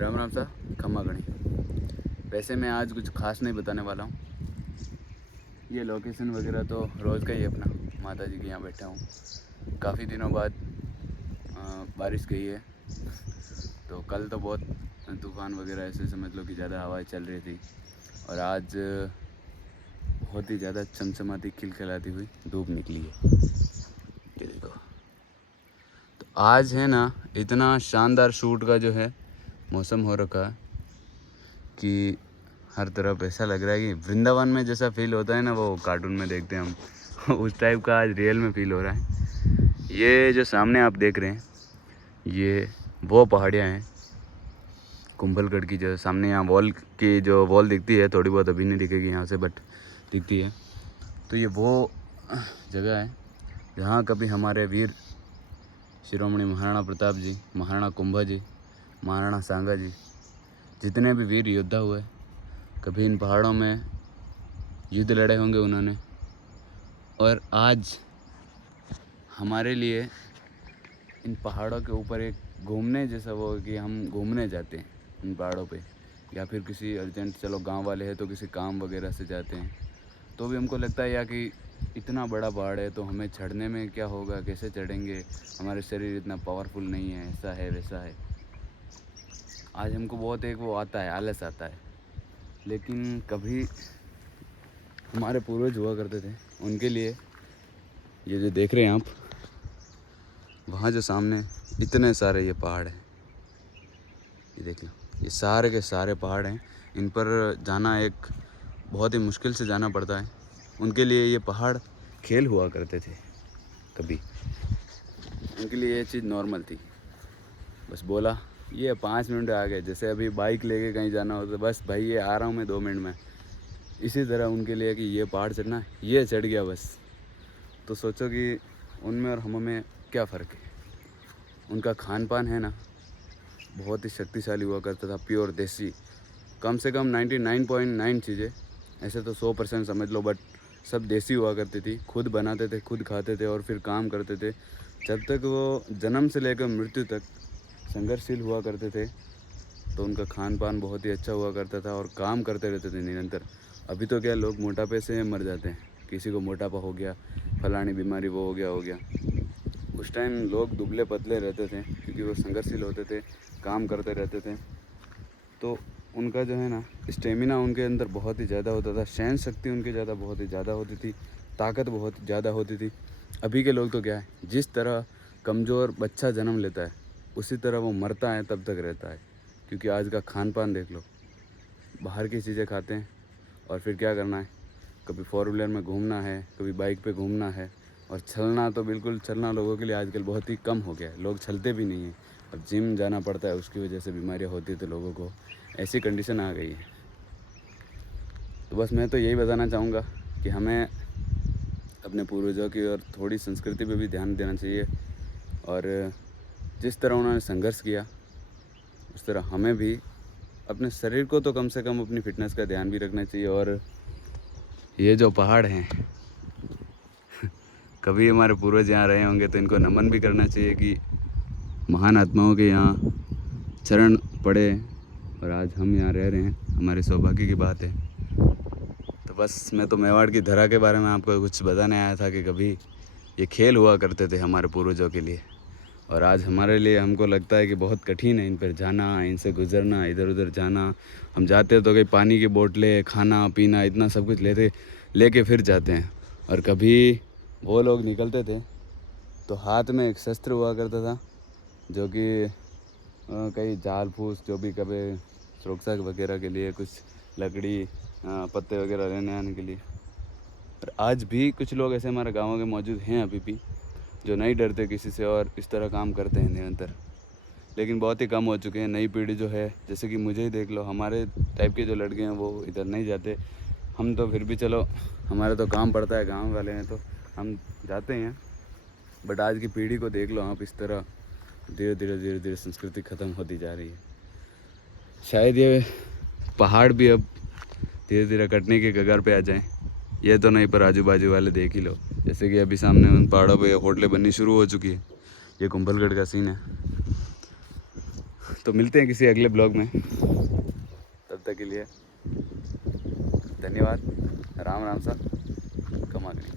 राम राम सा खम्मा गणी। वैसे मैं आज कुछ खास नहीं बताने वाला हूँ। ये लोकेशन वगैरह तो रोज़ का ही अपना माता जी के यहाँ बैठा हूँ। काफ़ी दिनों बाद बारिश गई है। तो कल तो बहुत तूफ़ान वगैरह ऐसे समझ लो कि ज़्यादा हवाएं चल रही थी, और आज बहुत ही ज़्यादा चमचमाती खिलखिलाती हुई धूप निकली है। ये देखो, तो आज है ना इतना शानदार शूट का जो है मौसम हो रखा है कि हर तरफ ऐसा लग रहा है कि वृंदावन में जैसा फील होता है ना, वो कार्टून में देखते हैं हम उस टाइप का आज रियल में फील हो रहा है। ये जो सामने आप देख रहे हैं, ये वो पहाड़ियाँ हैं कुंभलगढ़ की। जो सामने यहाँ वॉल की जो वॉल दिखती है, थोड़ी बहुत अभी नहीं दिखेगी यहाँ से, बट दिखती है। तो ये वो जगह है जहाँ कभी हमारे वीर शिरोमणि महाराणा प्रताप जी, महाराणा कुंभा जी, महाराणा सांगा जी, जितने भी वीर योद्धा हुए, कभी इन पहाड़ों में युद्ध लड़े होंगे उन्होंने। और आज हमारे लिए इन पहाड़ों के ऊपर एक घूमने जैसा वो कि हम घूमने जाते हैं इन पहाड़ों पे, या फिर किसी अर्जेंट, चलो गांव वाले हैं तो किसी काम वगैरह से जाते हैं, तो भी हमको लगता है या कि इतना बड़ा पहाड़ है तो हमें चढ़ने में क्या होगा, कैसे चढ़ेंगे, हमारे शरीर इतना पावरफुल नहीं है, ऐसा है वैसा है। आज हमको बहुत एक वो आता है, आलस आता है। लेकिन कभी हमारे पूर्वज हुआ करते थे, उनके लिए ये जो देख रहे हैं आप, वहाँ जो सामने इतने सारे ये पहाड़ हैं, ये देख लो, ये सारे के सारे पहाड़ हैं। इन पर जाना एक बहुत ही मुश्किल से जाना पड़ता है। उनके लिए ये पहाड़ खेल हुआ करते थे कभी, उनके लिए ये चीज़ नॉर्मल थी। बस बोला ये 5 मिनट आ गए, जैसे अभी बाइक लेके कहीं जाना हो तो बस भाई ये आ रहा हूँ मैं 2 मिनट में, इसी तरह उनके लिए कि ये पहाड़ चढ़ना है, ये चढ़ गया बस। तो सोचो कि उनमें और हम में क्या फ़र्क है। उनका खान पान है ना, बहुत ही शक्तिशाली हुआ करता था, प्योर देसी। कम से कम 99.9 चीज़ें, ऐसे तो 100% समझ लो, बट सब देसी हुआ करती थी। खुद बनाते थे, खुद खाते थे और फिर काम करते थे। जब तक वो जन्म से लेकर मृत्यु तक संघर्षशील हुआ करते थे, तो उनका खान पान बहुत ही अच्छा हुआ करता था और काम करते रहते थे निरंतर। अभी तो क्या, लोग मोटापे से मर जाते हैं, किसी को मोटापा हो गया, फलानी बीमारी वो हो गया। उस टाइम लोग दुबले पतले रहते थे क्योंकि वो संघर्षशील होते थे, काम करते रहते थे। तो उनका जो है ना स्टेमिना उनके अंदर बहुत ही ज़्यादा होता था, सहन शक्ति उनके बहुत ही ज़्यादा होती थी, ताकत बहुत ज़्यादा होती थी। अभी के लोग तो क्या है, जिस तरह कमज़ोर बच्चा जन्म लेता है उसी तरह वो मरता है तब तक रहता है। क्योंकि आज का खान पान देख लो, बाहर की चीज़ें खाते हैं, और फिर क्या करना है, कभी 4 व्हीलर में घूमना है, कभी बाइक पे घूमना है, और चलना तो बिल्कुल, चलना लोगों के लिए आजकल बहुत ही कम हो गया है, लोग चलते भी नहीं हैं। अब जिम जाना पड़ता है, उसकी वजह से बीमारियां होती है, तो लोगों को ऐसी कंडीशन आ गई है। तो बस मैं तो यही बताना चाहूँगा कि हमें अपने पूर्वजों की और थोड़ी संस्कृति पे भी ध्यान देना चाहिए, और जिस तरह उन्होंने संघर्ष किया उस तरह हमें भी अपने शरीर को तो कम से कम अपनी फिटनेस का ध्यान भी रखना चाहिए। और ये जो पहाड़ हैं कभी हमारे पूर्वज यहाँ रहे होंगे तो इनको नमन भी करना चाहिए कि महान आत्माओं के यहाँ चरण पड़े, और आज हम यहाँ रह रहे हैं, हमारे सौभाग्य की बात है। तो बस मैं तो मेवाड़ की धरा के बारे में आपको कुछ बताने आया था कि कभी ये खेल हुआ करते थे हमारे पूर्वजों के लिए, और आज हमारे लिए हमको लगता है कि बहुत कठिन है इन पर जाना, इनसे गुजरना, इधर उधर जाना। हम जाते तो कहीं पानी की बोतलें, खाना पीना, इतना सब कुछ लेके फिर जाते हैं। और कभी वो लोग निकलते थे तो हाथ में एक शस्त्र हुआ करता था, जो कि कई जाल फूस, जो भी कभी सुरक्षा वगैरह के लिए, कुछ लकड़ी पत्ते वगैरह लेने आने के लिए। और आज भी कुछ लोग ऐसे हमारे गाँवों के मौजूद हैं अभी भी, जो नहीं डरते किसी से और इस तरह काम करते हैं निरंतर। लेकिन बहुत ही कम हो चुके हैं। नई पीढ़ी जो है, जैसे कि मुझे ही देख लो, हमारे टाइप के जो लड़के हैं वो इधर नहीं जाते। हम तो फिर भी चलो, हमारा तो काम पड़ता है, गांव वाले हैं तो हम जाते हैं। बट आज की पीढ़ी को देख लो आप, इस तरह धीरे धीरे संस्कृति ख़त्म होती जा रही है। शायद ये पहाड़ भी अब धीरे धीरे कटने के कगार पे आ जाएं, ये तो नहीं, पर आजू बाजू वाले देख ही लो। जैसे कि अभी सामने उन पहाड़ों पे होटलें बननी शुरू हो चुकी है। ये कुंभलगढ़ का सीन है। तो मिलते हैं किसी अगले ब्लॉग में, तब तक के लिए धन्यवाद। राम राम सा कमागणी।